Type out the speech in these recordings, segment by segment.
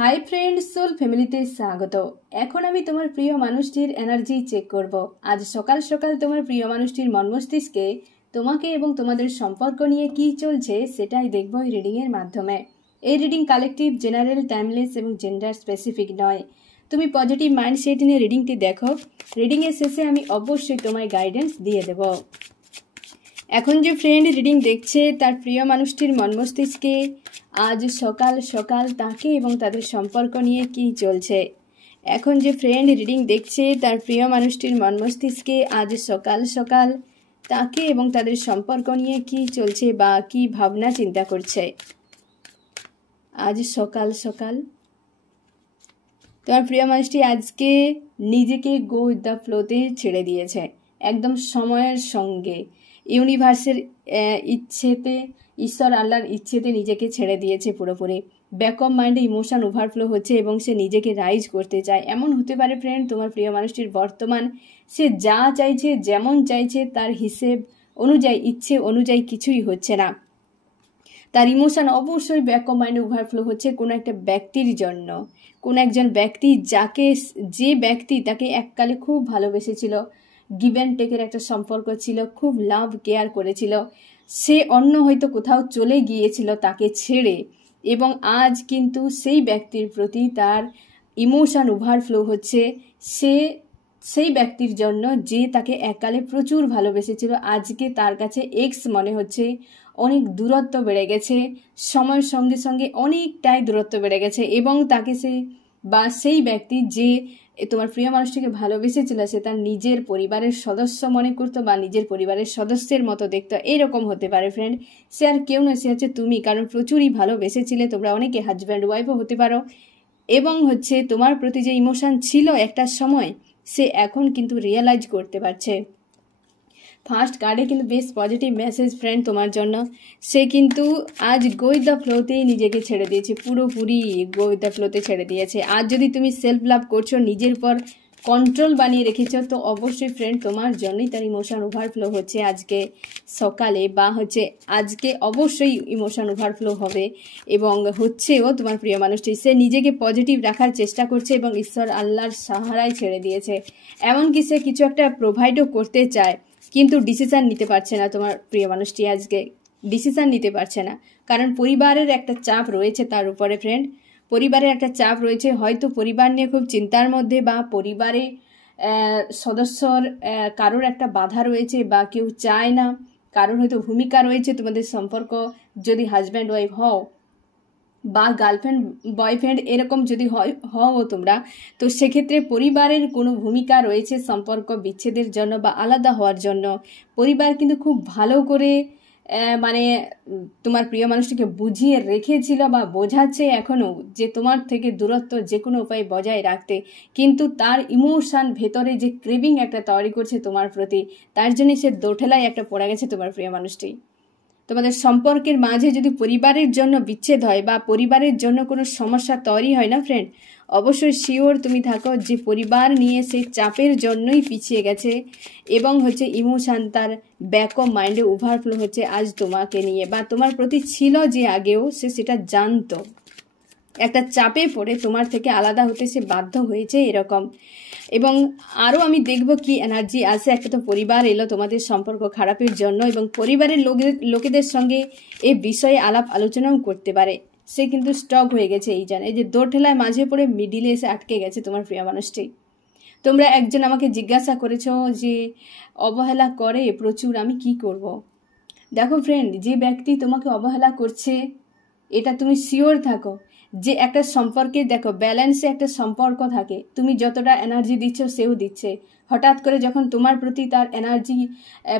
Hi friends, soul ফ্যামিলিতে স্বাগত। এখন আমি তোমার প্রিয় মানুষটির এনার্জি চেক করব। আজ সকাল সকাল তোমার প্রিয় মানুষটির মন মস্তিষ্কে তোমাকে এবং তোমাদের সম্পর্ক নিয়ে কি চলছে সেটাই দেখব এই রিডিংয়ের মাধ্যমে। এই রিডিং কালেকটিভ, জেনারেল, টাইমলেস এবং জেন্ডার স্পেসিফিক নয়। তুমি পজিটিভ মাইন্ডসেট নিয়ে রিডিংটি দেখো। রিডিংয়ের শেষে আমি অবশ্যই তোমায় গাইডেন্স দিয়ে দেব। এখন যে ফ্রেন্ড রিডিং দেখছে তার প্রিয় মানুষটির মন মস্তিষ্কে আজ সকাল সকাল তাকে এবং তাদের সম্পর্ক নিয়ে কি চলছে। এখন যে ফ্রেন্ড রিডিং দেখছে তার প্রিয় মানুষটির মন মস্তিষ্কে আজ সকাল সকাল তাকে এবং তাদের সম্পর্ক নিয়ে কি চলছে বা কি ভাবনা চিন্তা করছে। আজ সকাল সকাল তোমার প্রিয় মানুষটি আজকে নিজেকে গো উইথ দ্য ফ্লোতে ছেড়ে দিয়েছে, একদম সময়ের সঙ্গে ইউনিভার্সের ইচ্ছেতে, ঈশ্বর আল্লাহর ইচ্ছেতে নিজেকে ছেড়ে দিয়েছে পুরোপুরি। ব্যাক অফ মাইন্ডে ইমোশন ওভারফ্লো হচ্ছে এবং সে নিজেকে রাইজ করতে চায়। এমন হতে পারে ফ্রেন্ড তোমার প্রিয় মানুষটির বর্তমান সে যা চাইছে, যেমন চাইছে তার হিসেব অনুযায়ী, ইচ্ছে অনুযায়ী কিছুই হচ্ছে না। তার ইমোশন অবশ্যই ব্যাক অফ মাইন্ডে ওভারফ্লো হচ্ছে কোনো একটা ব্যক্তির জন্য। কোন একজন ব্যক্তি যে ব্যক্তি তাকে এককালে খুব ভালোবেসেছিল, গিভ অ্যান্ড টেকের একটা সম্পর্ক ছিল, খুব লাভ কেয়ার করেছিল, সে অন্য হয়তো কোথাও চলে গিয়েছিল তাকে ছেড়ে, এবং আজ কিন্তু সেই ব্যক্তির প্রতি তার ইমোশন ওভারফ্লো হচ্ছে। সেই ব্যক্তির জন্য যে তাকে এককালে প্রচুর ভালোবেসেছিল, আজকে তার কাছে এক্স মনে হচ্ছে। অনেক দূরত্ব বেড়ে গেছে, সময়ের সঙ্গে সঙ্গে অনেকটাই দূরত্ব বেড়ে গেছে, এবং তাকে সেই ব্যক্তি যে তোমার প্রিয় মানুষটিকে ভালোবেসেছিল সে তার নিজের পরিবারের সদস্য মনে করতো বা নিজের পরিবারের সদস্যের মতো দেখতো। এরকম হতে পারে ফ্রেন্ড। সে আর কেউ নয়, সে হচ্ছে তুমি, কারণ প্রচুরই ভালোবেসেছিলে। তোমরা অনেকে হাজব্যান্ড ওয়াইফও হতে পারো, এবং তোমার প্রতি যে ইমোশন ছিল একটা সময়, সে এখন কিন্তু রিয়েলাইজ করতে পারছে। ফার্স্ট কার্ডে কিন্তু বেশ পজিটিভ মেসেজ ফ্রেন্ড তোমার জন্য। সে কিন্তু আজ গো উইথ দ্য ফ্লোতেই নিজেকে ছেড়ে দিয়েছে, পুরোপুরি গো উইথ দ্য ফ্লোতে ছেড়ে দিয়েছে। আজ যদি তুমি সেলফ লাভ করছো, নিজের উপর কন্ট্রোল বানিয়ে রেখেছ, তো অবশ্যই ফ্রেন্ড তোমার জন্যই তার ইমোশন ওভারফ্লো হচ্ছে আজকে সকালে, বা আজকে অবশ্যই ইমোশন ওভারফ্লো হবে এবং হচ্ছেও। তোমার প্রিয় মানুষটি সে নিজেকে পজিটিভ রাখার চেষ্টা করছে এবং ঈশ্বর আল্লাহর সাহারায় ছেড়ে দিয়েছে। এমনকি সে কিছু একটা প্রোভাইডও করতে চায়, কিন্তু ডিসিশান নিতে পারছে না। তোমার প্রিয় মানুষটি আজকে ডিসিশান নিতে পারছে না, কারণ পরিবারের একটা চাপ রয়েছে তার উপরে ফ্রেন্ড। পরিবারের একটা চাপ রয়েছে, হয়তো পরিবার নিয়ে খুব চিন্তার মধ্যে, বা পরিবারে সদস্যর কারোর একটা বাধা রয়েছে, বা কেউ চায় না, কারোর হয়তো ভূমিকা রয়েছে তোমাদের সম্পর্ক, যদি হাজব্যান্ড ওয়াইফ হও বা গার্লফ্রেন্ড বয়ফ্রেন্ড এরকম যদি হও তোমরা, তো সেক্ষেত্রে পরিবারের কোনো ভূমিকা রয়েছে সম্পর্ক বিচ্ছেদের জন্য বা আলাদা হওয়ার জন্য। পরিবার কিন্তু খুব ভালো করে তোমার প্রিয় মানুষটিকে বুঝিয়ে রেখেছিল বা বোঝাচ্ছে এখনও, যে তোমার থেকে দূরত্ব যে কোনো উপায়ে বজায় রাখতে, কিন্তু তার ইমোশন ভেতরে যে ক্রেভিং একটা তৈরি করছে তোমার প্রতি, তার জন্যই সে দোঠেলায় একটা পড়ে গেছে তোমার প্রিয় মানুষটি। তোমাদের সম্পর্কের মাঝে যদি পরিবারের জন্য বিচ্ছেদ হয় বা পরিবারের জন্য কোনো সমস্যা তৈরি হয় না ফ্রেন্ড, অবশ্যই শিওর তুমি থাকো যে পরিবার নিয়ে সেই চাপের জন্যই পিছিয়ে গেছে, এবং ইমোশন তার ব্যাক অফ মাইন্ডে ওভারফ্লো হচ্ছে আজ তোমাকে নিয়ে, বা তোমার প্রতি ছিল যে আগেও, সে সেটা জানতো। একটা চাপে পড়ে তোমার থেকে আলাদা হতে সে বাধ্য হয়েছে এরকম। এবং আরও আমি দেখব কি এনার্জি আছে। একটা তো পরিবার এলো তোমাদের সম্পর্ক খারাপের জন্য, এবং পরিবারের লোকেদের সঙ্গে এই বিষয়ে আলাপ আলোচনাও করতে পারে। সে কিন্তু স্টক হয়ে গেছে এই যে দোঠেলায় মাঝে পড়ে মিডিলে এসে আটকে গেছে তোমার প্রিয় মানুষটি। তোমরা একজন আমাকে জিজ্ঞাসা করেছো যে অবহেলা করে প্রচুর, আমি কি করব। দেখো ফ্রেন্ড, যে ব্যক্তি তোমাকে অবহেলা করছে এটা তুমি শিওর থাকো যে একটা সম্পর্কে, দেখো ব্যালেন্সে একটা সম্পর্ক থাকে, তুমি যতটা এনার্জি দিচ্ছ সেও দিচ্ছে। হঠাৎ করে যখন তোমার প্রতি তার এনার্জি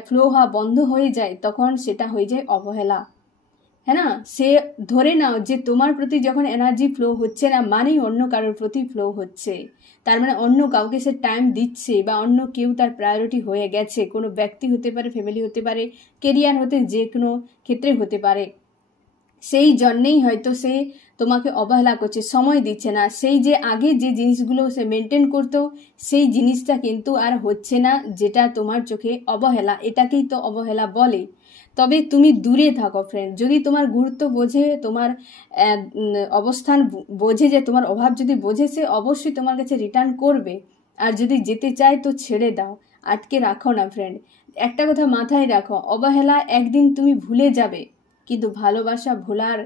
ফ্লো হওয়া বন্ধ হয়ে যায়, তখন সেটা হয়ে যায় অবহেলা। হ্যাঁ না, সে ধরে নাও যে তোমার প্রতি যখন এনার্জি ফ্লো হচ্ছে না, মানেই অন্য কারোর প্রতি ফ্লো হচ্ছে। তার মানে অন্য কাউকে সে টাইম দিচ্ছে, বা অন্য কেউ তার প্রায়োরিটি হয়ে গেছে। কোনো ব্যক্তি হতে পারে, ফ্যামিলি হতে পারে, কেরিয়ার হতে যে কোনো ক্ষেত্রে হতে পারে। সেই জন্যেই হয়তো সে তোমাকে অবহেলা করছে, সময় দিচ্ছে না। সেই যে আগে যে জিনিসগুলো সে মেনটেন করতো, সেই জিনিসটা কিন্তু আর হচ্ছে না, যেটা তোমার চোখে অবহেলা। এটাকেই তো অবহেলা বলে। তবে তুমি দূরে থাকো ফ্রেন্ড। যদি তোমার গুরুত্ব বোঝে, তোমার অবস্থান বোঝে, যে তোমার অভাব যদি বোঝে, সে অবশ্যই তোমার কাছে রিটার্ন করবে। আর যদি যেতে চায় তো ছেড়ে দাও, আটকে রাখো না ফ্রেন্ড। একটা কথা মাথায় রাখো, অবহেলা একদিন তুমি ভুলে যাবে, কিন্তু ভালোবাসা ভোলার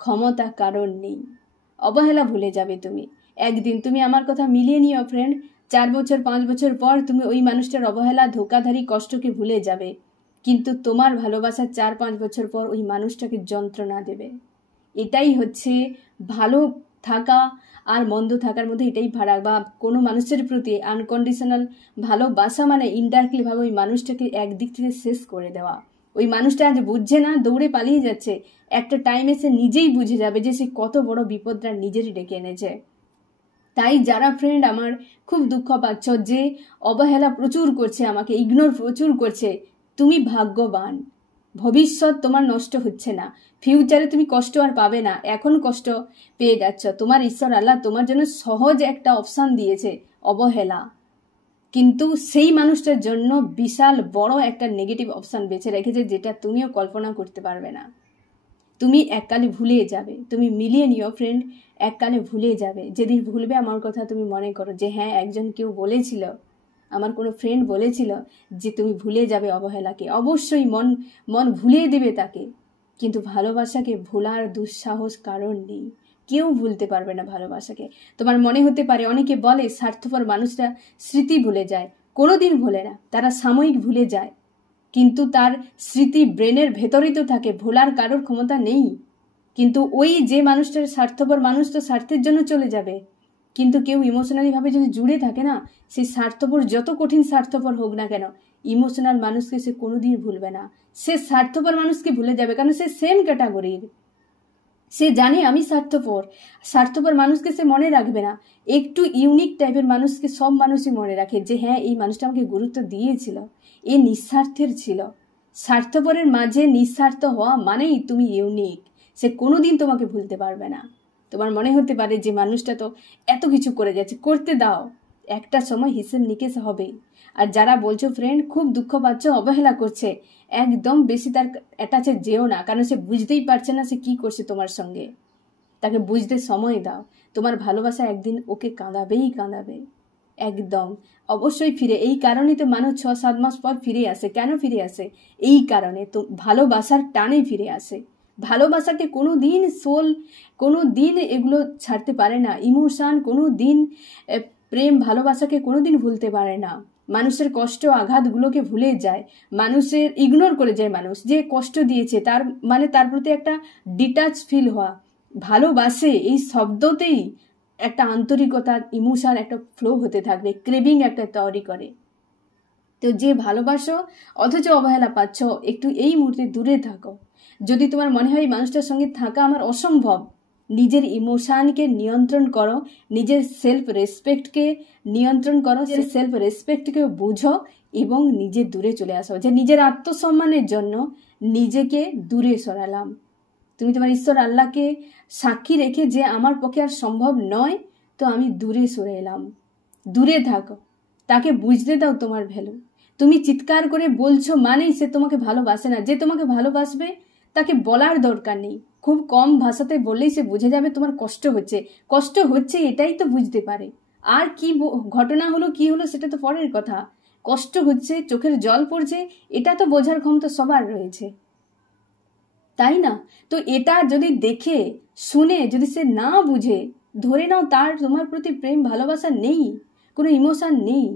ক্ষমতা কারণ নেই। অবহেলা ভুলে যাবে তুমি একদিন। তুমি আমার কথা মিলিয়ে নিও ফ্রেন্ড, 4 বছর 5 বছর পর তুমি ওই মানুষটার অবহেলা, ধোকাধারী, কষ্টকে ভুলে যাবে, কিন্তু তোমার ভালোবাসা 4-5 বছর পর ওই মানুষটাকে যন্ত্রণা দেবে। এটাই হচ্ছে ভালো থাকা আর মন্দ থাকার মধ্যে এটাই ফারাক। বা কোনো মানুষের প্রতি আনকন্ডিশনাল ভালোবাসা মানে ইনডাইরেক্টলি ভাবে ওই মানুষটাকে একদিক থেকে শেষ করে দেওয়া। ওই মানুষটা আজ বুঝছে না, দৌড়ে পালিয়ে যাচ্ছে, একটা টাইমে সে নিজেই বুঝে যাবে যে সে কত বড় বিপদটা নিজেরই ডেকে এনেছে। তাই যারা ফ্রেন্ড আমার খুব দুঃখ পাচ্ছ, যে অবহেলা প্রচুর করছে, আমাকে ইগনোর প্রচুর করছে, তুমি ভাগ্যবান। ভবিষ্যৎ তোমার নষ্ট হচ্ছে না, ফিউচারে তুমি কষ্ট আর পাবে না, এখন কষ্ট পেয়ে যাচ্ছ। তোমার ঈশ্বর আল্লাহ তোমার জন্য সহজ একটা অপশান দিয়েছে, অবহেলা, কিন্তু সেই মানুষটার জন্য বিশাল বড় একটা নেগেটিভ অপশান বেছে রেখেছে, যেটা তুমিও কল্পনা করতে পারবে না। তুমি এককালে ভুলে যাবে, তুমি মিলিয়ে নিও ফ্রেন্ড, এককালে ভুলে যাবে। যেদিন ভুলবে আমার কথা তুমি মনে করো যে হ্যাঁ, একজন কেউ বলেছিল, আমার কোনো ফ্রেন্ড বলেছিল যে তুমি ভুলে যাবে অবহেলাকে। অবশ্যই মন ভুলিয়ে দেবে তাকে, কিন্তু ভালোবাসাকে ভোলার দুঃসাহস কারণ নেই। কেউ ভুলতে পারবে না ভালোবাসাকে। তোমার মনে হতে পারে, অনেকে বলে স্বার্থপর মানুষরা স্মৃতি ভুলে যায়। কোনোদিন ভুলে না, তারা সাময়িক ভুলে যায়, কিন্তু তার স্মৃতি ব্রেনের ভেতরেই তো থাকে, ভোলার কারোর ক্ষমতা নেই। কিন্তু ওই যে মানুষটার স্বার্থপর মানুষ তো স্বার্থের জন্য চলে যাবে, কিন্তু কেউ ইমোশনালি ভাবে যদি জুড়ে থাকে না, সেই স্বার্থপর যত কঠিন স্বার্থপর হোক না কেন, ইমোশনাল মানুষকে সে কোনোদিন ভুলবে না। সে স্বার্থপর মানুষকে ভুলে যাবে, কারণ সে সেম ক্যাটাগরির, সে জানে আমি স্বার্থপর মানুষকে সে মনে রাখবে না। একটু ইউনিক টাইপের মানুষকে সব মানুষই মনে রাখে, যে হ্যাঁ এই মানুষটা আমাকে গুরুত্ব দিয়েছিল, এ নিঃস্বার্থের ছিল। স্বার্থপরের মাঝে নিঃস্বার্থ হওয়া মানেই তুমি ইউনিক, সে কোনোদিন তোমাকে ভুলতে পারবে না। তোমার মনে হতে পারে যে মানুষটা তো এত কিছু করে যাচ্ছে, করতে দাও, একটা সময় হিসেব নিকেশ হবেই। আর যারা বলছো ফ্রেন্ড খুব দুঃখ পাচ্ছ, অবহেলা করছে, একদম বেশি তার অ্যাটাচে যেও না, কারণ সে বুঝতেই পারছে না সে কি করছে তোমার সঙ্গে। তাকে বুঝতে সময় দাও, তোমার ভালোবাসা একদিন ওকে কাঁদাবেই কাঁদাবে একদম। অবশ্যই ফিরে, এই কারণেই তো মানুষ 6-7 মাস পর ফিরে আসে। কেন ফিরে আসে? এই কারণে তো, ভালোবাসার টানে ফিরে আসে। ভালোবাসাকে কোনো দিন এগুলো ছাড়তে পারে না। ইমোশন কোনো দিন, প্রেম ভালোবাসাকে কোনো দিন ভুলতে পারে না। মানুষের কষ্ট আঘাতগুলোকে ভুলে যায়, মানুষের ইগনোর করে যায়। মানুষ যে কষ্ট দিয়েছে তার মানে তার প্রতি একটা ডিটাচ ফিল হওয়া। ভালোবাসে এই শব্দতেই একটা আন্তরিকতা, ইমোশন একটা ফ্লো হতে থাকবে, ক্রেভিং একটা তৈরি করে। তো যে ভালোবাসো অথচ অবহেলা পাচ্ছ, একটু এই মুহূর্তে দূরে থাকো। যদি তোমার মনে হয় মানুষটার সঙ্গে থাকা আমার অসম্ভব, নিজের ইমোশনকে নিয়ন্ত্রণ করো, নিজের সেলফ রেসপেক্টকে নিয়ন্ত্রণ করো, সেই সেলফ রেসপেক্টকে বুঝো এবং নিজে দূরে চলে আসো। যে নিজের আত্মসম্মানের জন্য নিজেকে দূরে সরালাম, তুমি তোমার ঈশ্বর আল্লাহকে সাক্ষী রেখে যে আমার পক্ষে আর সম্ভব নয়, তো আমি দূরে সরে এলাম। দূরে থাকো, তাকে বুঝতে দাও তোমার ভ্যালু। তুমি চিৎকার করে বলছো মানেই সে তোমাকে ভালোবাসে না। যে তোমাকে ভালোবাসবে তাকে বলার দরকার নেই, খুব কম ভাষাতে বললেই সে বুঝে যাবে তোমার কষ্ট হচ্ছে এটাই তো বুঝতে পারে। আর কি ঘটনা হলো কি হলো সেটা তো পরের কথা, কষ্ট হচ্ছে, চোখের জল পড়ছে, এটা তো বোঝার ক্ষমতা সবার রয়েছে, তাই না? তো এটা যদি দেখে শুনে যদি সে না বুঝে, ধরে নাও তার তোমার প্রতি প্রেম ভালোবাসা নেই, কোনো ইমোশন নেই,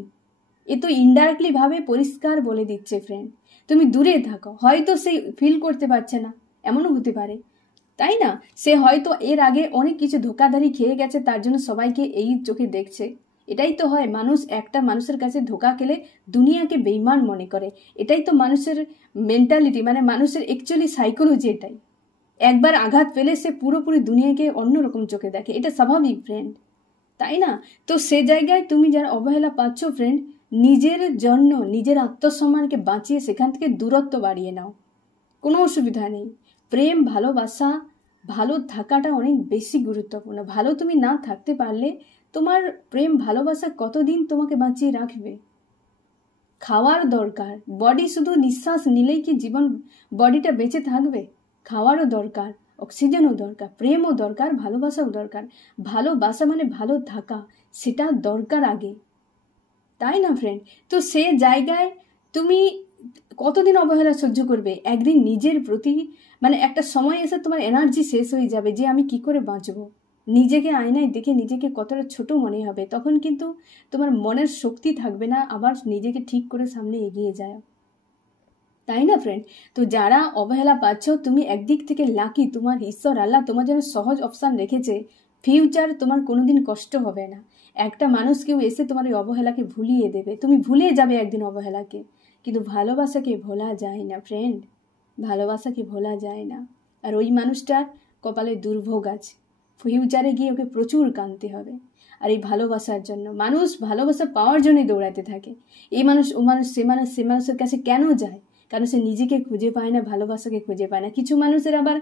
এ তো ইনডাইরেক্টলি ভাবে পরিষ্কার বলে দিচ্ছে ফ্রেন্ড তুমি দূরে থাকো। হয়তো সে ফিল করতে পারছে না, এমনও হতে পারে, তাই না? সে হয়তো এর আগে অনেক কিছু ধোকাধারি খেয়ে গেছে, তার জন্য সবাইকে এই চোখে দেখছে। এটাই তো হয়, মানুষ একটা মানুষের কাছে ধোকা খেলে দুনিয়াকে বেইমান মনে করে। এটাই তো মানুষের মেন্টালিটি, মানে মানুষের অ্যাকচুয়ালি সাইকোলজি এটাই। একবার আঘাত পেলে সে পুরোপুরি দুনিয়াকে অন্যরকম চোখে দেখে, এটা স্বাভাবিক ফ্রেন্ড, তাই না? তো সে জায়গায় তুমি যারা অবহেলা পাচ্ছ ফ্রেন্ড, নিজের জন্য নিজের আত্মসম্মানকে বাঁচিয়ে সেখান থেকে দূরত্ব বাড়িয়ে নাও, কোনো অসুবিধা নেই। প্রেম ভালোবাসা, ভালো থাকাটা অনেক বেশি গুরুত্বপূর্ণ। ভালো তুমি না থাকতে পারলে তোমার প্রেম ভালোবাসা কতদিন তোমাকে বাঁচিয়ে রাখবে? খাওয়ার দরকার। বডি শুধু নিঃশ্বাস নিলেই কি জীবন বডিটা বেঁচে থাকবে? খাওয়ারও দরকার, অক্সিজেনও দরকার, প্রেমও দরকার, ভালোবাসাও দরকার। ভালোবাসা মানে ভালো থাকা, সেটা দরকার আগে, তাই না ফ্রেন্ড? তো সে জায়গায় তুমি কতদিন অবহেলা সহ্য করবে? একদিন নিজের প্রতি মানে একটা সময় এসে তোমার এনার্জি শেষ হয়ে যাবে যে আমি কি করে বাঁচবো। নিজেকে আয়নায় দেখে নিজেকে কতটা ছোট মনে হবে, তখন কিন্তু তোমার মনের শক্তি থাকবে না আবার নিজেকে ঠিক করে সামনে এগিয়ে যায়, তাই না ফ্রেন্ড? তো যারা অবহেলা পাচ্ছ, তুমি একদিক থেকে লাকি, তোমার ঈশ্বর আল্লাহ তোমার জন্য সহজ অপশান রেখেছে। ফিউচার তোমার কোনোদিন কষ্ট হবে না। একটা মানুষ কেউ এসে তোমার এই অবহেলাকে ভুলিয়ে দেবে, তুমি ভুলে যাবে একদিন অবহেলাকে। কিন্তু ভালোবাসাকে ভোলা যায় না ফ্রেন্ড, ভালোবাসাকে ভোলা যায় না। আর ওই মানুষটার কপালে দুর্ভোগ আছে, ফিউচারে গিয়ে ওকে প্রচুর কাঁদতে হবে। আর এই ভালোবাসার জন্য মানুষ ভালোবাসা পাওয়ার জন্যই দৌড়াতে থাকে। এই মানুষ ও মানুষ সে মানুষের কাছে কেন যায়? কারণ সে নিজেকে খুঁজে পায় না, ভালোবাসাকে খুঁজে পায় না। কিছু মানুষের আবার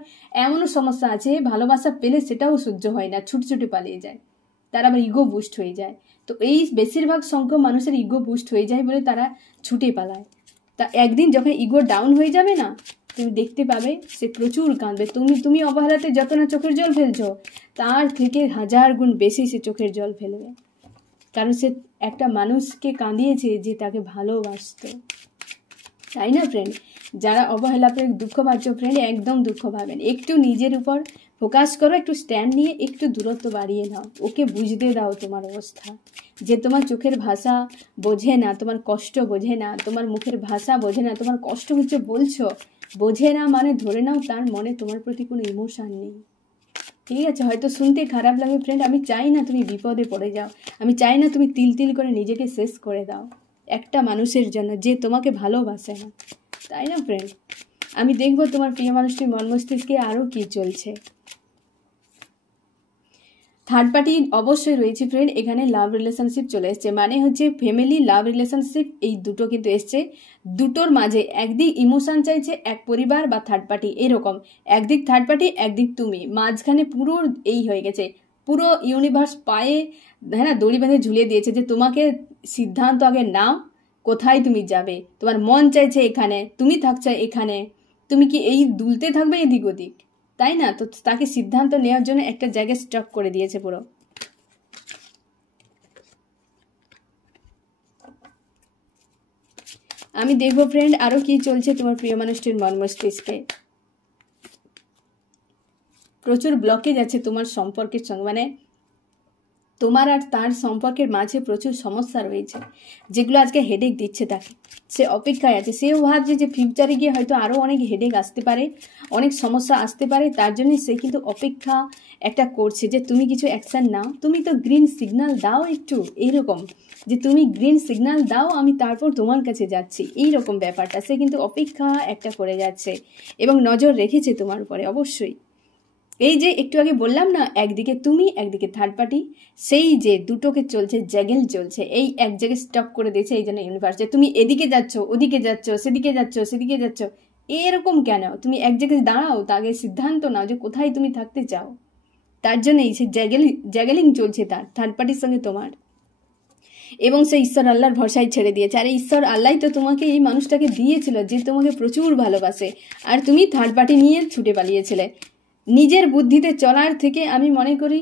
এমনও সমস্যা আছে, ভালোবাসা পেলে সেটাও সহ্য হয় না, ছুটে পালিয়ে যায়, তার আবার ইগো বুস্ট হয়ে যায়। তো এই বেশিরভাগ সংখ্যক মানুষের ইগো বুস্ট হয়ে যায় বলে তারা ছুটে পালায়। তা একদিন যখন ইগো ডাউন হয়ে যাবে না, তুমি দেখতে পাবে সে প্রচুর কাঁদবে। তুমি অবহেলাতে যত না চোখের জল ফেলছো, তার থেকে 1000 গুণ বেশি সে চোখের জল ফেলবে, কারণ সে একটা মানুষকে কাঁদিয়েছে যে তাকে ভালোবাসত, তাই না ফ্রেন্ড? যারা অবহেলা পেয়ে দুঃখ পাচ্ছ ফ্রেন্ড, একদম দুঃখ পাবেন। একটু নিজের উপর ফোকাস করো, একটু স্ট্যান্ড নিয়ে একটু দূরত্ব বাড়িয়ে নাও, ওকে বুঝতে দাও তোমার অবস্থা। যে তোমার চোখের ভাষা বোঝে না, তোমার কষ্ট বোঝে না, তোমার মুখের ভাষা বোঝে না, তোমার কষ্ট হচ্ছে বলছো, বোঝে না মানে ধরে নাও তার মনে তোমার প্রতি কোনো ইমোশন নেই। ঠিক আছে, হয়তো শুনতে খারাপ লাগে ফ্রেন্ড, আমি চাই না তুমি বিপদে পড়ে যাও, আমি চাই না তুমি তিল করে নিজেকে শেষ করে দাও একটা মানুষের জন্য যে তোমাকে ভালোবাসে না, তাই না ফ্রেন্ড? আমি দেখবো তোমার প্রিয় মানুষটির মন মস্তিষ্কে আরও কি চলছে। থার্ড পার্টি অবশ্যই রয়েছে ফ্রেন্ড, এখানে লাভ রিলেশনশিপ চলে এসছে, মানে হচ্ছে ফ্যামিলি লাভ রিলেশনশিপ, এই দুটো কিন্তু এসছে। দুটোর মাঝে একদিক ইমোশন চাইছে এক পরিবার বা থার্ড পার্টি, এরকম একদিক থার্ড পার্টি একদিক তুমি, মাঝখানে পুরো এই হয়ে গেছে, পুরো ইউনিভার্স পায়ে হ্যাঁ না দড়ি বেঁধে ঝুলিয়ে দিয়েছে যে তোমাকে সিদ্ধান্ত আগে নাও, কোথায় তুমি যাবে। তোমার মন চাইছে এখানে, তুমি থাকছো এখানে, তুমি কি এই দুলতে থাকবে এদিক ওদিক, তাই না? তো তাকে সিদ্ধান্ত নেওয়ার জন্য একটা জায়গায় স্টপ করে দিয়েছে পুরো। আমি দেখবো ফ্রেন্ড আরো কি চলছে তোমার প্রিয় মানুষটির মন মস্তিষ্কে। প্রচুর ব্লকেজ আছে তোমার সম্পর্কের সঙ্গে, মানে তোমার আর তার সম্পর্কের মাঝে প্রচুর সমস্যা রয়েছে, যেগুলো আজকে হেডেক দিচ্ছে তাকে। সে অপেক্ষায় আছে, সেও ভাবছে যে ফিউচারে গিয়ে হয়তো আরও অনেক হেডেক আসতে পারে, অনেক সমস্যা আসতে পারে, তার জন্য সে কিন্তু অপেক্ষা একটা করছে যে তুমি কিছু অ্যাকশান নাও, তুমি তো গ্রিন সিগন্যাল দাও একটু, এইরকম যে তুমি গ্রিন সিগন্যাল দাও আমি তারপর তোমার কাছে যাচ্ছি, এইরকম ব্যাপারটা সে কিন্তু অপেক্ষা একটা করে যাচ্ছে এবং নজর রেখেছে তোমার উপরে অবশ্যই। এই যে একটু আগে বললাম না, একদিকে তুমি একদিকে থার্ড পার্টি, সেই যে দুটোকে চলছে জ্যাগেল চলছে, এই এক জায়গায় স্টপ করে দিয়েছে এই জন্য ইউনিভার্স, যে তুমি এদিকে যাচ্ছ ওদিকে যাচ্ছ সেদিকে যাচ্ছ, এরকম কেন? তুমি এক জায়গায় দাঁড়াও, তাকে সিদ্ধান্ত নাও যে কোথায় তুমি থাকতে চাও। তার জন্যই সে জ্যাগেলিং চলছে তার থার্ড পার্টির সঙ্গে তোমার, এবং সে ঈশ্বর আল্লাহর ভরসায় ছেড়ে দিয়েছে। আর ঈশ্বর আল্লাহ তো তোমাকে এই মানুষটাকে দিয়েছিল যে তোমাকে প্রচুর ভালোবাসে, আর তুমি থার্ড পার্টি নিয়ে ছুটে পালিয়েছিলে। নিজের বুদ্ধিতে চলার থেকে আমি মনে করি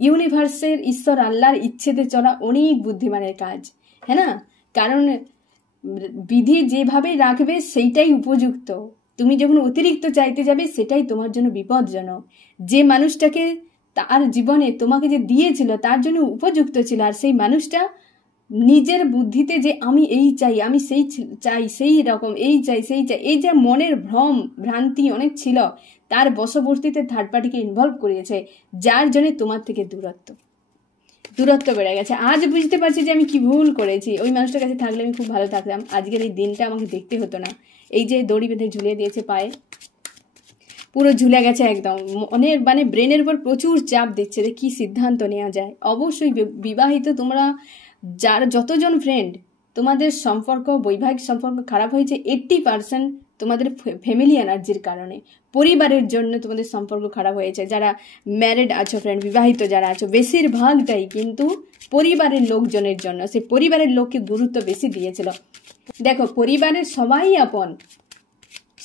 ইউনিভার্সের ঈশ্বর আল্লাহর ইচ্ছেতে চলা অনেক বুদ্ধিমানের কাজ, হ্যাঁ না? কারণ বিধি যেভাবে রাখবে সেইটাই উপযুক্ত, তুমি যখন অতিরিক্ত চাইতে যাবে সেটাই তোমার জন্য বিপজ্জনক। যে মানুষটাকে তার জীবনে তোমাকে যে দিয়েছিল তার জন্য উপযুক্ত ছিল, আর সেই মানুষটা নিজের বুদ্ধিতে যে আমি এই চাই, আমি সেই চাই, সেই রকম এই চাই সেই চাই, এই যে মনের ভ্রান্তি অনেক ছিল, তার বশবর্তীতে থার্ড পার্টিকে ইনভলভ করিয়েছে, যার জন্য তোমার থেকে দূরত্ব বেড়ে গেছে। আজ বুঝতে পারছি যে আমি কি ভুল করেছি, ওই মানুষটার কাছে থাকলে আমি খুব ভালো থাকতাম, আজকের এই দিনটা আমাকে দেখতে হতো না। এই যে দড়ি বেঁধে ঝুলিয়ে দিয়েছে পায়ে, পুরো ঝুলে গেছে একদম, মানে ব্রেনের উপর প্রচুর চাপ দিচ্ছে যে কি সিদ্ধান্ত নেওয়া যায়। অবশ্যই বিবাহিত তোমরা যতজন ফ্রেন্ড তোমাদের সম্পর্ক বৈবাহিক সম্পর্ক খারাপ হয়েছে, 80% তোমাদের ফ্যামিলি এনার্জির কারণে, পরিবারের জন্য তোমাদের সম্পর্ক খারাপ হয়েছে। যারা ম্যারিড আছো ফ্রেন্ড, বিবাহিত যারা আছো, বেশিরভাগটাই কিন্তু পরিবারের লোকজনের জন্য, সে পরিবারের লোককে গুরুত্ব বেশি দিয়েছিল। দেখো, পরিবারের সবাই আপন,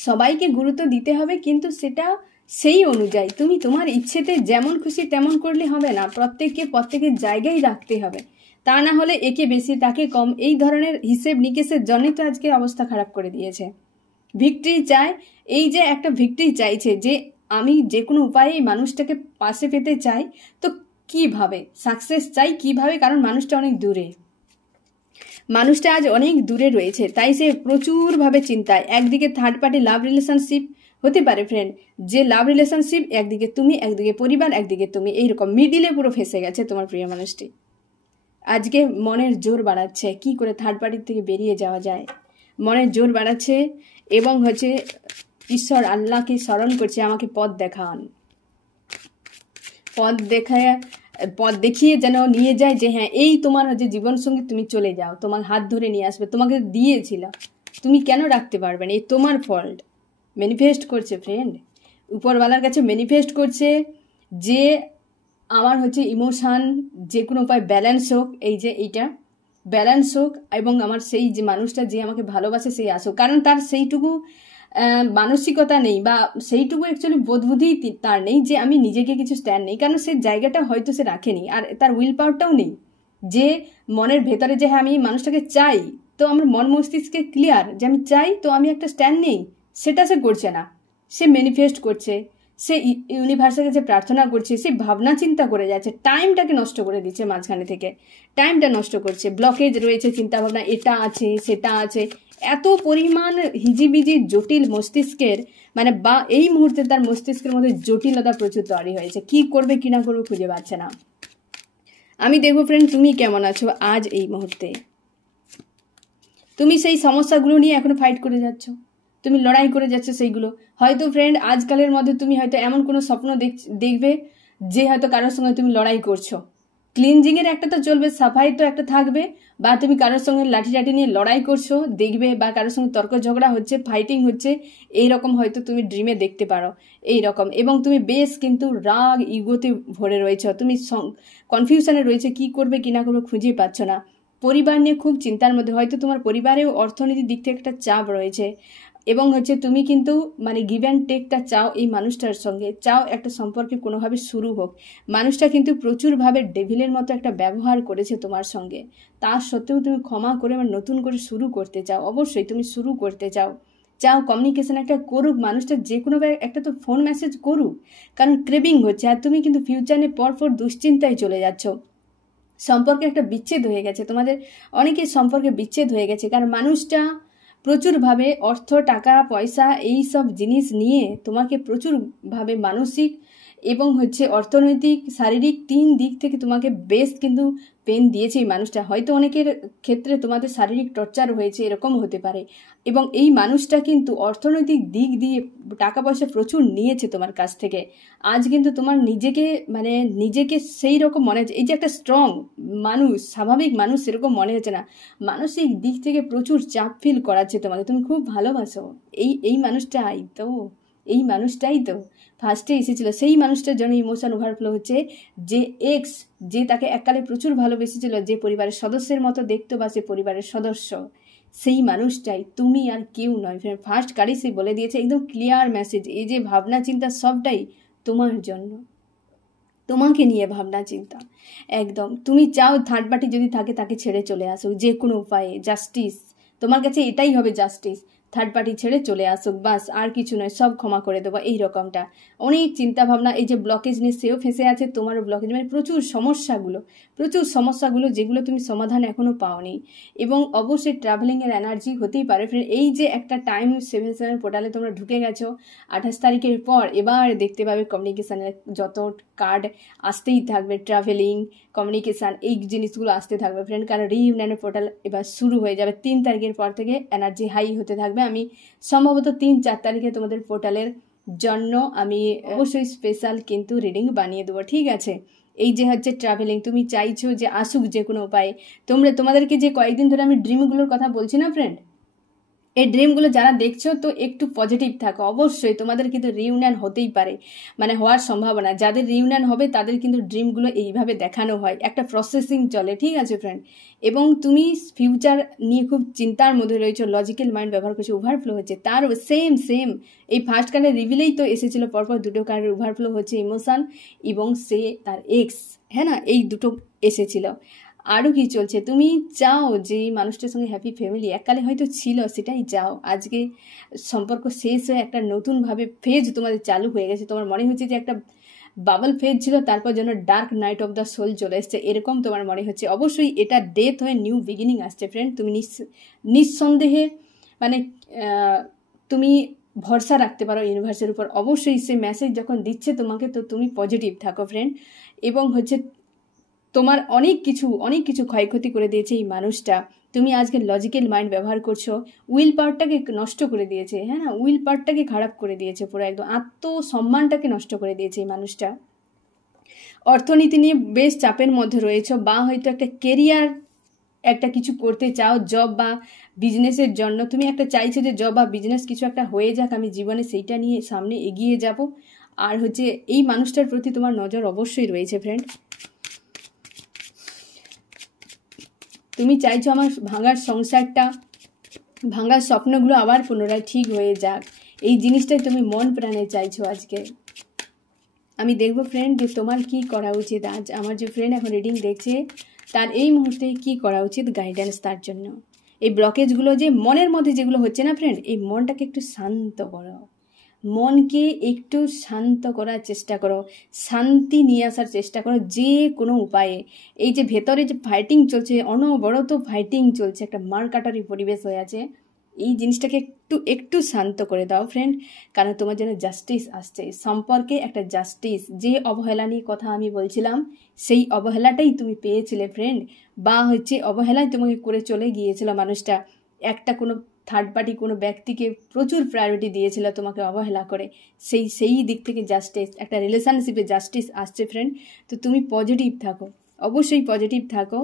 সবাইকে গুরুত্ব দিতে হবে, কিন্তু সেটা সেই অনুযায়ী। তুমি তোমার ইচ্ছেতে যেমন খুশি তেমন করলে হবে না, প্রত্যেককে প্রত্যেকের জায়গায় রাখতে হবে। তা না হলে একে বেশি তাকে কম, এই ধরনের হিসেব নিকেশের জন্যই তো আজকে অবস্থা খারাপ করে দিয়েছে। ভিক্টরি চায়, এই যে একটা ভিক্টরি চাইছে যে আমি যে কোনো উপায়ে এই মানুষটাকে পাশে পেতে চাই, তো কিভাবে সাকসেস চাই, কিভাবে? কারণ মানুষটা অনেক দূরে, মানুষটা আজ অনেক দূরে রয়েছে, তাই সে প্রচুরভাবে চিন্তায়। একদিকে থার্ড পার্টি লাভ রিলেশনশিপ হতে পারে ফ্রেন্ড, যে লাভ রিলেশনশিপ একদিকে তুমি, একদিকে পরিবার, একদিকে তুমি, এইরকম মিডিলে পুরো ফেসে গেছে তোমার প্রিয় মানুষটি। আজকে মনের জোর বাড়াচ্ছে কি করে থার্ড পার্টির থেকে বেরিয়ে যাওয়া যায়, মনের জোর বাড়াচ্ছে এবং হচ্ছে ঈশ্বর আল্লাহকে স্মরণ করছে, আমাকে পথ দেখান, পথ দেখিয়ে যেন নিয়ে যায়, যে হ্যাঁ এই তোমার হচ্ছে জীবনসঙ্গী, তুমি চলে যাও, তোমার হাত ধরে নিয়ে আসবে, তোমাকে দিয়েছিল, তুমি কেন রাখতে পারবে না, এই তোমার ফল্ট। ম্যানিফেস্ট করছে ফ্রেন্ড, উপরওয়ালার কাছে ম্যানিফেস্ট করছে যে আমার হচ্ছে ইমোশান যে কোনো উপায় ব্যালেন্স হোক, এই যে এইটা ব্যালেন্স হোক, এবং আমার সেই যে মানুষটা যে আমাকে ভালোবাসে সেই আসুক। কারণ তার সেইটুকু মানসিকতা নেই, বা সেইটুকু অ্যাকচুয়ালি বোধবুদ্ধি তার নেই যে আমি নিজেকে কিছু স্ট্যান্ড নেই, কারণ সে জায়গাটা হয়তো সে রাখেনি, আর তার উইল পাওয়ারটাও নেই যে মনের ভেতরে যে হ্যাঁ আমি মানুষটাকে চাই, তো আমার মন মস্তিষ্কে ক্লিয়ার যে আমি চাই, তো আমি একটা স্ট্যান্ড নেই, সেটা সে করছে না। সে ম্যানিফেস্ট করছে, সে ইউনিভার্সের কাছে প্রার্থনা করছে, সে ভাবনা চিন্তা করে যাচ্ছে, টাইমটাকে নষ্ট করে দিচ্ছে, মাঝখানে থেকে টাইমটা নষ্ট করছে, ব্লকেজ রয়েছে চিন্তা ভাবনা, এটা আছে সেটা আছে, এত পরিমাণ হিজিবিজি জটিল মস্তিষ্কের, মানে বা এই মুহূর্তে তার মস্তিষ্কের মধ্যে জটিলতা প্রচুর তৈরি হয়েছে, কি করবে কি না করবে খুঁজে পাচ্ছে না। আমি দেখবো ফ্রেন্ড তুমি কেমন আছো আজ এই মুহূর্তে, তুমি সেই সমস্যাগুলো নিয়ে এখনো ফাইট করে যাচ্ছ, তুমি লড়াই করে যাচ্ছ সেইগুলো। হয়তো ফ্রেন্ড আজকালের মধ্যে তুমি হয়তো এমন কোনো স্বপ্ন দেখবে যে হয়তো কারোর সঙ্গে তুমি লড়াই করছো, ক্লিনজিংয়ের একটা তো চলবে, সাফাই তো একটা থাকবে, বা তুমি কারোর সঙ্গে লাঠি টাঠি নিয়ে লড়াই করছো দেখবে, বা কারোর সঙ্গে তর্ক ঝগড়া হচ্ছে, ফাইটিং হচ্ছে, এইরকম হয়তো তুমি ড্রিমে দেখতে পারো এইরকম। এবং তুমি বেশ কিন্তু রাগ ইগোতে ভরে রয়েছ, তুমি কনফিউশনে রয়েছে, কি করবে কি না করবে খুঁজে পাচ্ছ না, পরিবার নিয়ে খুব চিন্তার মধ্যে, হয়তো তোমার পরিবারেও অর্থনীতির দিক থেকে একটা চাপ রয়েছে, এবং হচ্ছে তুমি কিন্তু মানে গিভ অ্যান্ড টেকটা চাও এই মানুষটার সঙ্গে, চাও একটা সম্পর্কে কোনোভাবে শুরু হোক। মানুষটা কিন্তু প্রচুরভাবে ডেভিলের মতো একটা ব্যবহার করেছে তোমার সঙ্গে, তা সত্ত্বেও তুমি ক্ষমা করে নতুন করে শুরু করতে চাও, অবশ্যই তুমি শুরু করতে চাও কমিউনিকেশন একটা করুক, মানুষটা যে কোনোভাবে একটা তো ফোন মেসেজ করুক, কারণ ক্রেভিং হচ্ছে, আর তুমি কিন্তু ফিউচার নিয়ে পরপর দুশ্চিন্তায় চলে যাচ্ছ। সম্পর্কে একটা বিচ্ছেদ হয়ে গেছে, তোমাদের অনেকের সম্পর্কে বিচ্ছেদ হয়ে গেছে, কারণ মানুষটা প্রচুরভাবে অর্থ টাকা পয়সা এই সব জিনিস নিয়ে তোমাকে প্রচুরভাবে মানসিক এবং হচ্ছে অর্থনৈতিক শারীরিক তিন দিক থেকে তোমাকে বেশ কিন্তু পেন দিয়েছে এই মানুষটা। হয়তো অনেকের ক্ষেত্রে তোমাদের শারীরিক টর্চার হয়েছে, এরকম হতে পারে, এবং এই মানুষটা কিন্তু অর্থনৈতিক দিক দিয়ে টাকা পয়সা প্রচুর নিয়েছে তোমার কাছ থেকে। আজ কিন্তু তোমার নিজেকে সেই রকম মনে হচ্ছে, এই যে একটা স্ট্রং মানুষ, স্বাভাবিক মানুষ সেরকম মনে হচ্ছে না, মানসিক দিক থেকে প্রচুর চাপ ফিল করাচ্ছে তোমাকে, তুমি খুব ভালোবাসো এই মানুষটাই তো ফার্স্টে এসেছিল, সেই মানুষটার জন্য ইমোশন ওভারফ্লো হচ্ছে, যে এক্স যে তাকে এককালে প্রচুর ভালোবেসেছিল, যে পরিবারের সদস্যের মতো দেখতো, বা সে পরিবারের সদস্য, সেই মানুষটাই, তুমি আর কেউ নয়। ফার্স্ট কার্ডই সে বলে দিয়েছে একদম ক্লিয়ার মেসেজ, এই যে ভাবনা চিন্তা সবটাই তোমার জন্য, তোমাকে নিয়ে ভাবনা চিন্তা একদম। তুমি চাও থার্ড পার্টি যদি থাকে তাকে ছেড়ে চলে আসুক যে কোনো উপায়ে, জাস্টিস তোমার কাছে এটাই হবে, জাস্টিস, থার্ড পার্টি ছেড়ে চলে আসুক, বাস আর কিছু নয়, সব ক্ষমা করে দেবো, এই রকমটা অনেক চিন্তা ভাবনা। এই যে ব্লকেজ নিয়ে সেও ফেসে আছে, তোমারও ব্লকেজ, মানে প্রচুর সমস্যাগুলো যেগুলো তুমি সমাধান এখনো পাওনি। এবং অবশ্যই ট্রাভেলিংয়ের এনার্জি হতেই পারে ফ্রেন্ড, এই যে একটা টাইম 7 পোর্টালে তোমরা ঢুকে গেছো 28 তারিখের পর, এবার দেখতে পাবে কমিউনিকেশানের যত কার্ড আসতেই থাকবে, ট্রাভেলিং কমিউনিকেশান এই জিনিসগুলো আসতে থাকবে ফ্রেন্ড, কারণ রিইউনিয়নের পোর্টাল এবার শুরু হয়ে যাবে 3 তারিখের পর থেকে, এনার্জি হাই হতে থাকবে। আমি সম্ভবত 3-4 তারিখে তোমাদের পোর্টালের জন্য আমি অবশ্যই স্পেশাল কিন্তু রিডিং বানিয়ে দেবো, ঠিক আছে। এই যে হচ্ছে ট্রাভেলিং, তুমি চাইছো যে আসুক যে কোনো উপায়ে, তোমাদেরকে যে কয়েকদিন ধরে আমি ড্রিমগুলোর কথা বলছি না ফ্রেন্ড, এই ড্রিমগুলো যারা দেখছো তো একটু পজিটিভ থাকো, অবশ্যই তোমাদের কিন্তু রিউনিয়ন হতেই পারে, মানে হওয়ার সম্ভাবনা। যাদের রিউনিয়ন হবে তাদের কিন্তু ড্রিমগুলো এইভাবে দেখানো হয়, একটা প্রসেসিং চলে, ঠিক আছে ফ্রেন্ড। এবং তুমি ফিউচার নিয়ে খুব চিন্তার মধ্যে রয়েছো, লজিক্যাল মাইন্ড ব্যবহার করছো, ওভারফ্লো হচ্ছে, তার সেম এই ফার্স্ট কার্ডের রিভিলেই তো এসেছিল পরপর দুটো কার্ডের ওভারফ্লো হচ্ছে ইমোশন এবং সে তার এক্স, হ্যাঁ না, এই দুটো এসেছিল। আরও কি চলছে, তুমি চাও যে মানুষটার সঙ্গে হ্যাপি ফ্যামিলি এককালে হয়তো ছিল, সেটাই চাও। আজকে সম্পর্ক শেষ হয়ে একটা নতুনভাবে ফেজ তোমাদের চালু হয়ে গেছে, তোমার মনে হচ্ছে যে একটা বাবল ফেজ ছিল, তারপর যেন dark night of the soul চলে এসছে, এরকম তোমার মনে হচ্ছে। অবশ্যই এটা ডেথ হয়ে নিউ বিগিনিং আসছে ফ্রেন্ড। তুমি নিঃসন্দেহে মানে তুমি ভরসা রাখতে পারো ইউনিভার্সের উপর। অবশ্যই সে মেসেজ যখন দিচ্ছে তোমাকে, তো তুমি পজিটিভ থাকো ফ্রেন্ড। এবং হচ্ছে তোমার অনেক কিছু ক্ষয়ক্ষতি করে দিয়েছে এই মানুষটা, তুমি আজকে লজিক্যাল মাইন্ড ব্যবহার করছো, উইল পাওয়ারটাকে নষ্ট করে দিয়েছে, হ্যাঁ না, উইল পাওয়ারটাকে খারাপ করে দিয়েছে, পুরো একদম আত্মসম্মানটাকে নষ্ট করে দিয়েছে এই মানুষটা। অর্থনীতি নিয়ে বেশ চাপের মধ্যে রয়েছে, বা হয়তো একটা কেরিয়ার একটা কিছু করতে চাও, জব বা বিজনেসের জন্য তুমি একটা চাইছো যে জব বা বিজনেস কিছু একটা হয়ে যাক, আমি জীবনে সেইটা নিয়ে সামনে এগিয়ে যাব। আর হচ্ছে এই মানুষটার প্রতি তোমার নজর অবশ্যই রয়েছে ফ্রেন্ড। তুমি চাইছো আমার ভাঙার সংসারটা, ভাঙার স্বপ্নগুলো আবার পুনরায় ঠিক হয়ে যাক, এই জিনিসটাই তুমি মন প্রাণে চাইছো আজকে। আমি দেখবো ফ্রেন্ড যে তোমার কি করা উচিত আজ। আমার যে ফ্রেন্ড এখন রিডিং দেখছে তার এই মুহূর্তে কি করা উচিত, গাইডেন্স তার জন্য। এই ব্লকেজগুলো যে মনের মধ্যে যেগুলো হচ্ছে না ফ্রেন্ড, এই মনটাকে একটু শান্ত করো, মনকে একটু শান্ত করার চেষ্টা করো, শান্তি নিয়ে আসার চেষ্টা করো যে কোনো উপায়ে। এই যে ভেতরে যে ফাইটিং চলছে, অনবরত ফাইটিং চলছে, একটা মারকাটারি পরিবেশ হয়ে আছে, এই জিনিসটাকে একটু শান্ত করে দাও ফ্রেন্ড। কারণ তোমার জন্য জাস্টিস আসছে, সম্পর্কে একটা জাস্টিস। যে অবহেলা নিয়ে কথা আমি বলছিলাম, সেই অবহেলাটাই তুমি পেয়েছিলে ফ্রেন্ড, বা হচ্ছে অবহেলায় তোমাকে করে চলে গিয়েছিল মানুষটা। একটা কোনো থার্ড পার্টি কোনো ব্যক্তিকে প্রচুর প্রায়োরিটি দিয়েছিল তোমাকে অবহেলা করে, সেই দিক থেকে জাস্টিস, একটা রিলেশনশিপে জাস্টিস আসছে ফ্রেন্ড। তো তুমি পজিটিভ থাকো, অবশ্যই পজিটিভ থাকো,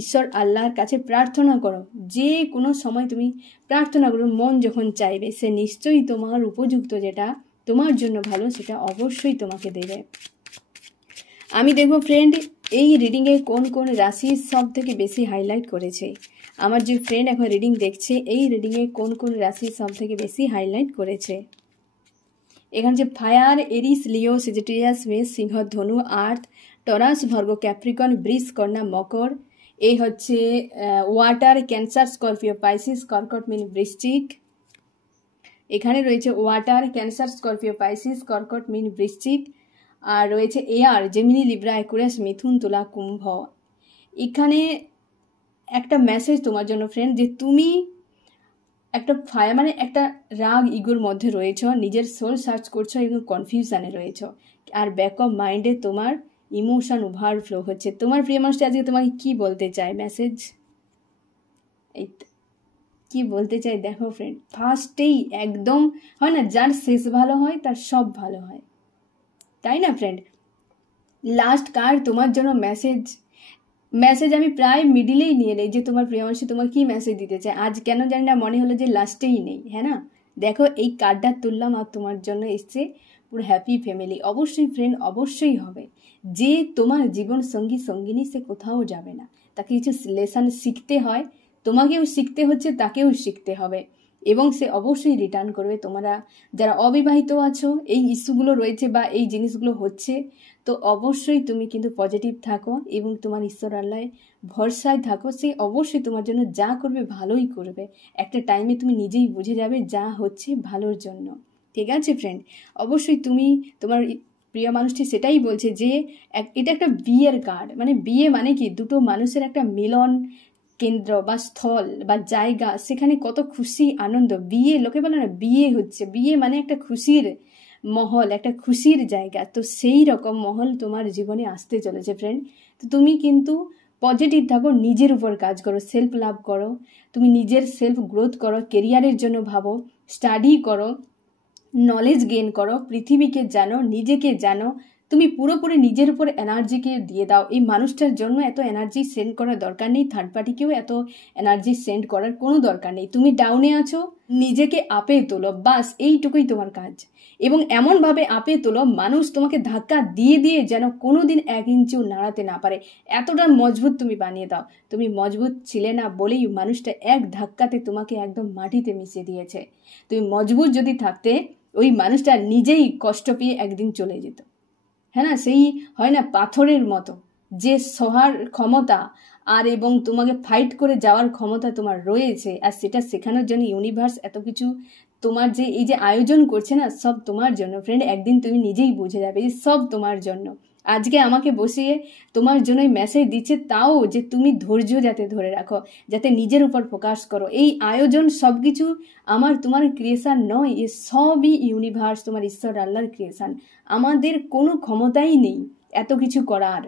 ঈশ্বর আল্লাহর কাছে প্রার্থনা করো, যে কোনো সময় তুমি প্রার্থনা করো, মন যখন চাইবে সে নিশ্চয়ই তোমার উপযুক্ত যেটা তোমার জন্য ভালো সেটা অবশ্যই তোমাকে দেবে। আমি দেখবো ফ্রেন্ড এই রিডিংয়ে কোন কোন রাশি সব থেকে বেশি হাইলাইট করেছে। আমার যে ফ্রেন্ড এখন রিডিং দেখছে, এই রিডিংয়ে কোন কোন রাশি সব থেকে বেশি হাইলাইট করেছে। এখানে যে ফায়ার, এরিস, লিও, সেজিটেরিয়াস, মেষ, সিংহ, ধনু, আর্থ, টরাস, ভার্গো, ক্যাপ্রিকন, বৃষ, কন্যা, মকর। এই হচ্ছে ওয়াটার, ক্যান্সার, স্করপিও, পাইসিস, কর্কট, মিন, বৃশ্চিক। এখানে রয়েছে ওয়াটার, ক্যান্সার, স্করপিও, পাইসিস, কর্কট, মিন, বৃশ্চিক। আর রয়েছে এয়ার, জেমিনি, লিব্রা, অ্যাকুয়ারিয়াস, মিথুন, তুলা, কুম্ভ। এখানে একটা মেসেজ তোমার জন্য ফ্রেন্ড, যে তুমি একটা ফায়ার মানে একটা রাগ ইগোর মধ্যে রয়েছ, নিজের সোল সার্চ করছো এবং কনফিউশনে রয়েছ, আর ব্যাক অফ মাইন্ডে তোমার ইমোশন ওভারফ্লো হচ্ছে। তোমার প্রিয় মানুষটা আজকে তোমাকে কি বলতে চায়, মেসেজ এই কি বলতে চাই দেখো ফ্রেন্ড। ফার্স্টেই একদম হয় না, যার শেষ ভালো হয় তার সব ভালো হয়, তাই না ফ্রেন্ড। লাস্ট কার্ড তোমার জন্য মেসেজ আমি প্রায় মিডিলেই নিয়ে নেই, যে তোমার প্রিয় মানুষ তোমার কি মেসেজ দিতে চায়। আজ কেন জানি না মনে হলো যে লাস্টেই নেই, হ্যাঁ না। দেখো এই কার্ডটা তুললাম আর তোমার জন্য এসছে পুরো হ্যাপি ফ্যামিলি। অবশ্যই ফ্রেন্ড, অবশ্যই হবে যে তোমার জীবন সঙ্গী সঙ্গিনী সে কোথাও যাবে না, তাকে কিছু লেসন শিখতে হয়, তোমাকেও শিখতে হচ্ছে, তাকেও শিখতে হবে, এবং সে অবশ্যই রিটার্ন করবে। তোমরা যারা অবিবাহিত আছো, এই ইস্যুগুলো রয়েছে বা এই জিনিসগুলো হচ্ছে, তো অবশ্যই তুমি কিন্তু পজিটিভ থাকো এবং তোমার ঈশ্বর আল্লাহ ভরসায় থাকো, সে অবশ্যই তোমার জন্য যা করবে ভালোই করবে। একটা টাইমে তুমি নিজেই বুঝে যাবে যা হচ্ছে ভালোর জন্য, ঠিক আছে ফ্রেন্ড। অবশ্যই তুমি তোমার প্রিয় মানুষটি সেটাই বলছে যে এটা একটা বিয়ের কার্ড, মানে বিয়ে মানে কি দুটো মানুষের একটা মিলন কেন্দ্র বা স্থল বা জায়গা, সেখানে কত খুশি আনন্দ। বিয়ে লোকে বলে না বিয়ে হচ্ছে, বিয়ে মানে একটা খুশির মহল, একটা খুশির জায়গা, তো সেই রকম মহল তোমার জীবনে আসতে চলেছে ফ্রেন্ড। তো তুমি কিন্তু পজিটিভ থাকো, নিজের উপর কাজ করো, সেলফ লাভ করো, তুমি নিজের সেলফ গ্রোথ করো, কেরিয়ারের জন্য ভাবো, স্টাডি করো, নলেজ গেইন করো, পৃথিবীকে জানো, নিজেকে জানো, তুমি পুরোপুরি নিজের উপর এনার্জিকে দিয়ে দাও। এই মানুষটার জন্য এত এনার্জি সেন্ড করার দরকার নেই, থার্ড পার্টিকেও এত এনার্জি সেন্ড করার কোনো দরকার নেই। তুমি ডাউনে আছো, নিজেকে আপে তোলো, বাস এইটুকুই তোমার কাজ। এবং এমনভাবে আপে তোলো মানুষ তোমাকে ধাক্কা দিয়ে দিয়ে যেন কোনো দিন 1 ইঞ্চিও নাড়াতে না পারে, এতটা মজবুত তুমি বানিয়ে দাও। তুমি মজবুত ছিলে না বলেই মানুষটা এক ধাক্কাতে তোমাকে একদম মাটিতে মিশিয়ে দিয়েছে। তুমি মজবুত যদি থাকতে, ওই মানুষটা নিজেই কষ্ট পেয়ে একদিন চলে যেত। হ্যাঁ না, সেই হয় না পাথরের মতো, যে সহার ক্ষমতা আর এবং তোমাকে ফাইট করে যাওয়ার ক্ষমতা তোমার রয়েছে, আর সেটা শেখানোর জন্য ইউনিভার্স এত কিছু তোমার যে এই যে আয়োজন করছে না, সব তোমার জন্য ফ্রেন্ড। একদিন তুমি নিজেই বুঝে যাবে যে সব তোমার জন্য। আজকে আমাকে বসিয়ে তোমার জন্যই মেসেজ দিচ্ছে, তাও যে তুমি ধৈর্য যাতে ধরে রাখো, যাতে নিজের উপর ফোকাস করো। এই আয়োজন সব কিছু আমার তোমার ক্রিয়েশন নয়, এ সবই ইউনিভার্স, তোমার ঈশ্বর আল্লাহর ক্রিয়েশন। আমাদের কোনো ক্ষমতাই নেই এত কিছু করার,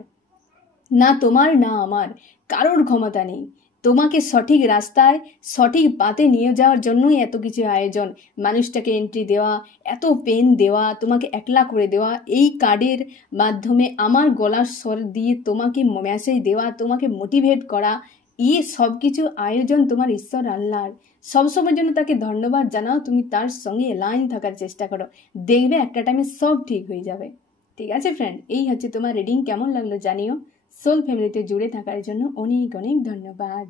না তোমার না আমার, কারোর ক্ষমতা নেই। তোমাকে সঠিক রাস্তায় সঠিক পাতে নিয়ে যাওয়ার জন্যই এত কিছু আয়োজন। মানুষটাকে এন্ট্রি দেওয়া, এত পেন দেওয়া, তোমাকে একলা করে দেওয়া, এই কার্ডের মাধ্যমে আমার গলার স্বর দিয়ে তোমাকে মেসেজ দেওয়া, তোমাকে মোটিভেট করা, এই সব কিছু আয়োজন তোমার ঈশ্বর আল্লাহর। সবসময়ের জন্য তাকে ধন্যবাদ জানাও, তুমি তার সঙ্গে লাইন থাকার চেষ্টা করো, দেখবে একটা টাইমে সব ঠিক হয়ে যাবে। ঠিক আছে ফ্রেন্ড, এই হচ্ছে তোমার রিডিং। কেমন লাগলো জানিও। সোল ফ্যামিলিতে জুড়ে থাকার জন্য অনেক অনেক ধন্যবাদ।